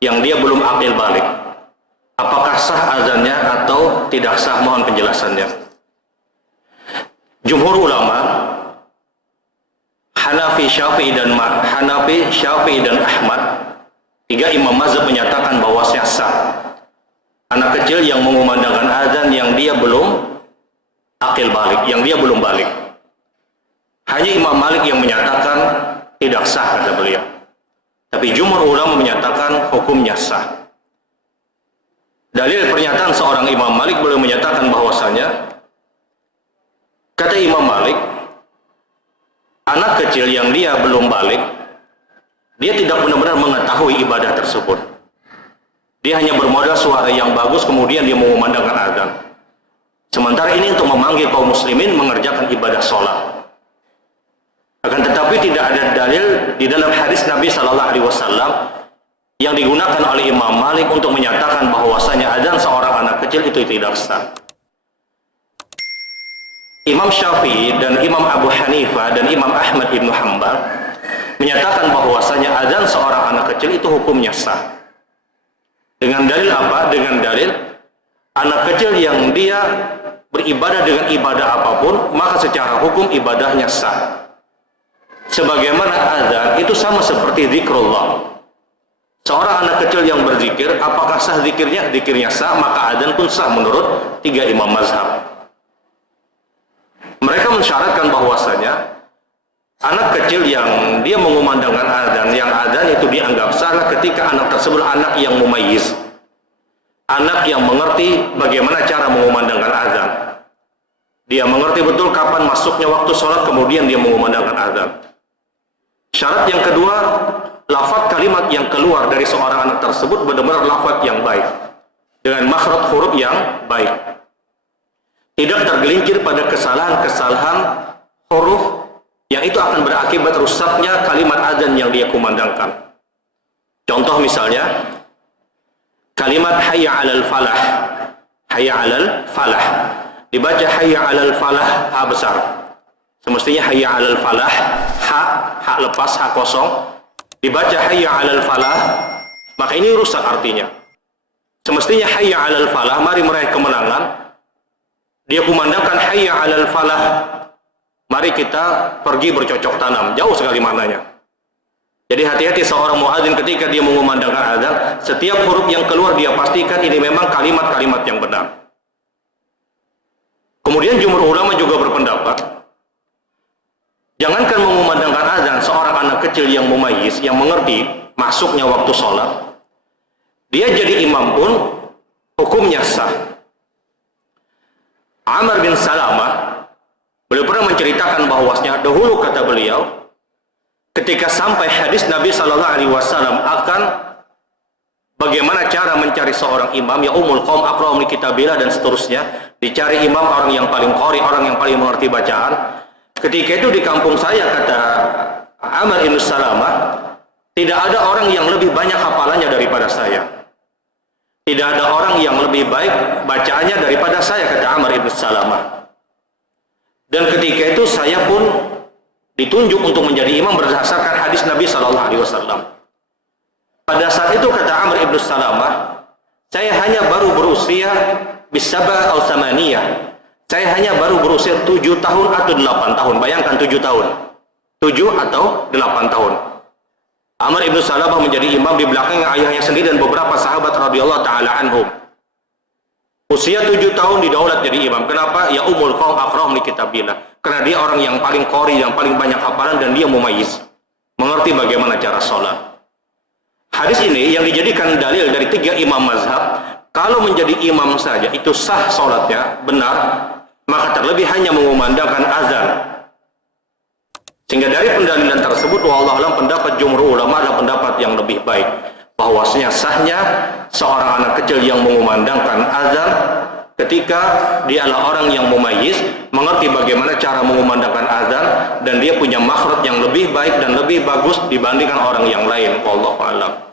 yang dia belum akil balik, apakah sah azannya atau tidak sah? Mohon penjelasannya. Jumhur ulama Hanafi, Syafi'i dan Ahmad, tiga imam mazhab menyatakan bahwasanya sah anak kecil yang mengumandangkan azan yang dia belum akil balik, yang dia belum balik. Hanya Imam Malik yang menyatakan tidak sah, kata beliau. Tapi jumhur ulama menyatakan hukumnya sah. Dalil pernyataan seorang Imam Malik, beliau menyatakan bahwasanya, kata Imam Malik, anak kecil yang dia belum balik, dia tidak benar-benar mengetahui ibadah tersebut. Dia hanya bermodal suara yang bagus, kemudian dia mengumandangkan azan. Sementara ini untuk memanggil kaum muslimin mengerjakan ibadah sholat. Akan tetapi tidak ada dalil di dalam hadis Nabi Shallallahu Alaihi Wasallam yang digunakan oleh Imam Malik untuk menyatakan bahwasanya azan seorang anak kecil itu tidak sah. Imam Syafi'i dan Imam Abu Hanifah dan Imam Ahmad ibnu Hanbal menyatakan bahwasanya azan seorang anak kecil itu hukumnya sah. Dengan dalil apa? Dengan dalil anak kecil yang dia beribadah dengan ibadah apapun, maka secara hukum ibadahnya sah. Sebagaimana azan itu sama seperti zikrullah. Seorang anak kecil yang berzikir, apakah sah zikirnya? Zikirnya sah, maka azan pun sah menurut tiga imam mazhab. Mereka mensyaratkan bahwasanya anak kecil yang dia mengumandangkan azan, yang azan itu dianggap sah ketika anak tersebut anak yang mumayyiz, anak yang mengerti bagaimana cara mengumandangkan azan. Dia mengerti betul kapan masuknya waktu sholat, kemudian dia mengumandangkan azan. Syarat yang kedua, lafaz kalimat yang keluar dari seorang anak tersebut benar-benar lafaz yang baik, dengan makhraj huruf yang baik, tidak tergelincir pada kesalahan-kesalahan huruf yang itu akan berakibat rusaknya kalimat azan yang dia kumandangkan. Contoh misalnya kalimat hayya 'alal falah, hayya 'alal falah, dibaca hayya 'alal falah ha besar, semestinya hayya 'alal falah ha lepas, ha kosong, dibaca hayya 'alal falah, maka ini rusak artinya. Semestinya hayya 'alal falah, mari meraih kemenangan, dia kumandangkan hayya 'alal falah, mari kita pergi bercocok tanam. Jauh sekali maknanya. Jadi hati-hati seorang muadzin ketika dia mengumandangkan azan, setiap huruf yang keluar dia pastikan ini memang kalimat-kalimat yang benar. Kemudian jumhur ulama juga berpendapat, jangankan mengumandangkan azan, seorang anak kecil yang mumayyiz, yang mengerti masuknya waktu sholat, dia jadi imam pun hukumnya sah. Amr bin Salamah, beliau pernah menceritakan bahwasanya dahulu, kata beliau, ketika sampai hadis Nabi Shallallahu Alaihi Wasallam akan bagaimana cara mencari seorang imam, ya umul qaum aqra'u li kitabillah dan seterusnya, dicari imam orang yang paling qari, orang yang paling mengerti bacaan. Ketika itu di kampung saya, kata Amr bin Salamah, tidak ada orang yang lebih banyak hafalannya daripada saya. Tidak ada orang yang lebih baik bacaannya daripada saya, kata Amr bin Salamah. Dan ketika itu saya pun ditunjuk untuk menjadi imam berdasarkan hadis Nabi Shallallahu Alaihi Wasallam. Pada saat itu, kata Amr bin Salamah, saya hanya baru berusia bisaba atau samaniyah. Saya hanya baru berusia 7 tahun atau 8 tahun. Bayangkan 7 tahun. 7 atau 8 tahun. Amr bin Salamah menjadi imam di belakang ayahnya sendiri dan beberapa sahabat radhiyallahu taala anhum. Usia 7 tahun didaulat jadi imam. Kenapa? Ya umul qaum aqra'u li kitabillah. Karena dia orang yang paling qari, yang paling banyak hafalan, dan dia mumayyiz, mengerti bagaimana cara sholat. Hadis ini yang dijadikan dalil dari tiga imam mazhab, kalau menjadi imam saja itu sah sholatnya, benar, maka terlebih hanya mengumandangkan azan. Sehingga dari pendalilan tersebut, wallahu a'lam, pendapat jumhur ulama adalah pendapat yang lebih baik, bahwasanya sahnya seorang anak kecil yang mengumandangkan azan ketika dia adalah orang yang mumayyiz, mengerti bagaimana cara mengumandangkan azan, dan dia punya makhraj yang lebih baik dan lebih bagus dibandingkan orang yang lain. Wallahu a'lam.